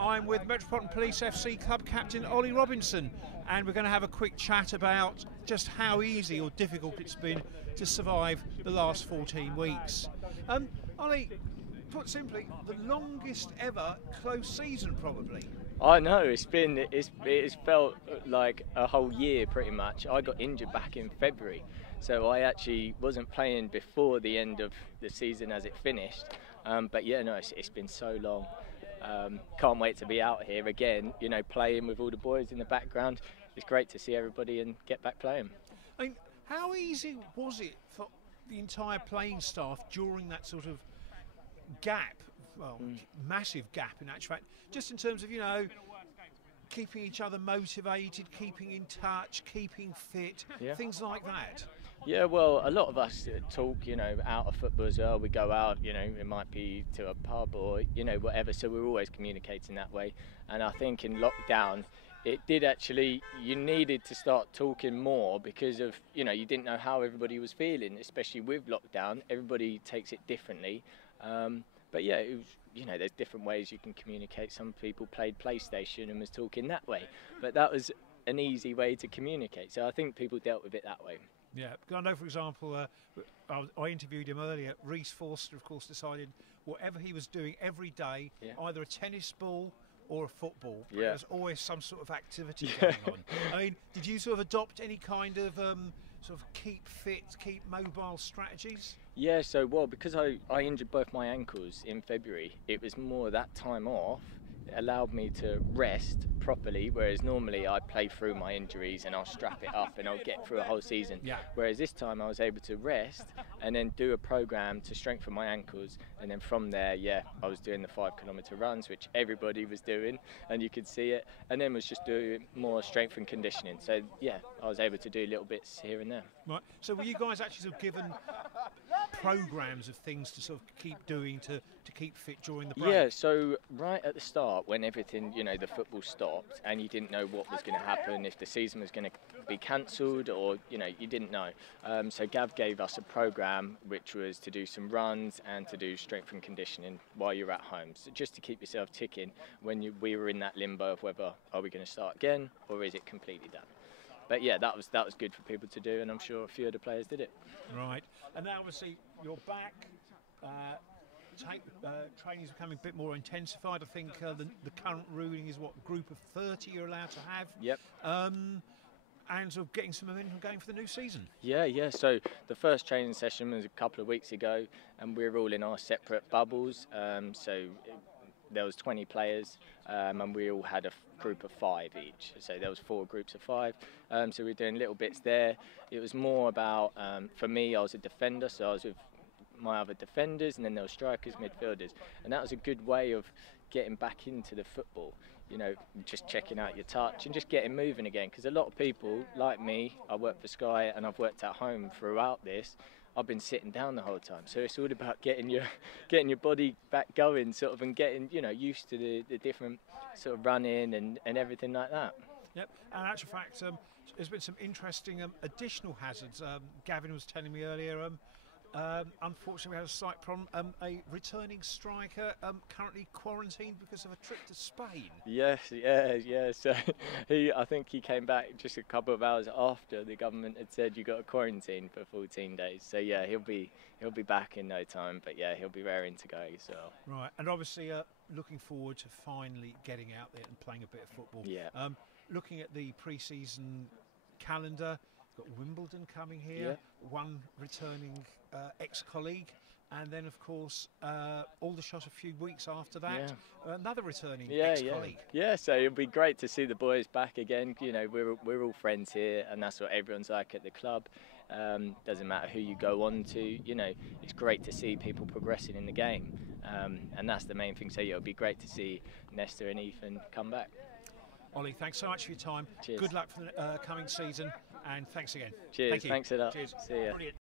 I'm with Metropolitan Police FC Club Captain Ollie Robinson, and we're going to have a quick chat about just how easy or difficult it's been to survive the last 14 weeks. Ollie, put simply, the longest ever close season probably. I know, it's felt like a whole year pretty much. I got injured back in February, so I actually wasn't playing before the end of the season as it finished. But yeah, no, it's been so long. Can't wait to be out here again, you know, playing with all the boys in the background. It's great to see everybody and get back playing. I mean, how easy was it for the entire playing staff during that sort of gap? Well, massive gap in actual fact, just in terms of, you know, keeping each other motivated, keeping in touch, keeping fit, things like that. Yeah, well, a lot of us talk, you know, out of football as well. We go out, you know, it might be to a pub or, you know, whatever. So we're always communicating that way. And I think in lockdown, it did actually, you needed to start talking more because of, you know, you didn't know how everybody was feeling, especially with lockdown. Everybody takes it differently. But yeah, it was, you know, there's different ways you can communicate. Some people played PlayStation and was talking that way, but that was an easy way to communicate. So I think people dealt with it that way. Yeah, because I know, for example, I interviewed him earlier. Reece Forster, of course, decided whatever he was doing every day, either a tennis ball or a football, but there's always some sort of activity going on. I mean, did you sort of adopt any kind of sort of keep fit, keep mobile strategies? Yeah, so well, because I injured both my ankles in February, it was more that time off. It allowed me to rest properly, whereas normally I play through my injuries and I'll strap it up and I'll get through a whole season. Whereas this time I was able to rest and then do a program to strengthen my ankles, and then from there, I was doing the 5-kilometre runs, which everybody was doing, and you could see it, and then was just doing more strength and conditioning. So yeah, I was able to do little bits here and there. Right. So were you guys actually sort of given programs of things to sort of keep doing to keep fit during the break? Yeah, so right at the start, when everything, you know, the football stopped and you didn't know what was going to happen, if the season was going to be cancelled or, you know, you didn't know. So Gav gave us a program which was to do some runs and to do strength and conditioning while you're at home. So just to keep yourself ticking when we were in that limbo of whether are we going to start again or is it completely done. But yeah, that was good for people to do, and I'm sure a few of the players did it. Right, and now obviously you're back. Training's becoming a bit more intensified. I think the current ruling is what, group of 30 you're allowed to have. Yep. And sort of getting some momentum going for the new season. Yeah. So the first training session was a couple of weeks ago, and we're all in our separate bubbles. So there was 20 players, and we all had a group of 5 each. So there was 4 groups of 5. So we were doing little bits there. It was more about, for me, I was a defender, so I was with my other defenders, and then there were strikers, midfielders. And that was a good way of getting back into the football, you know, just checking out your touch and just getting moving again. Because a lot of people, like me, I work for Sky and I've worked at home throughout this, I've been sitting down the whole time. So it's all about getting your body back going, sort of, and getting, you know, used to the different sort of running and everything like that. Yep, and in actual fact, there's been some interesting additional hazards. Gavin was telling me earlier, unfortunately we had a slight problem. A returning striker currently quarantined because of a trip to Spain. Yes. So I think he came back just a couple of hours after the government had said you got to quarantine for 14 days. So yeah, he'll be back in no time. But yeah, he'll be raring to go as well. Right, and obviously looking forward to finally getting out there and playing a bit of football. Yeah. Looking at the pre-season calendar, got Wimbledon coming here, one returning ex-colleague, and then of course Aldershot a few weeks after that, another returning ex-colleague. Yeah, so it'll be great to see the boys back again. You know, we're all friends here, and that's what everyone's like at the club. Doesn't matter who you go on to, you know, it's great to see people progressing in the game, and that's the main thing. So yeah, it'll be great to see Nesta and Ethan come back. Ollie, thanks so much for your time. Cheers. Good luck for the coming season, and thanks again. Cheers. Thank you. Thanks a lot. Cheers. See ya. Brilliant.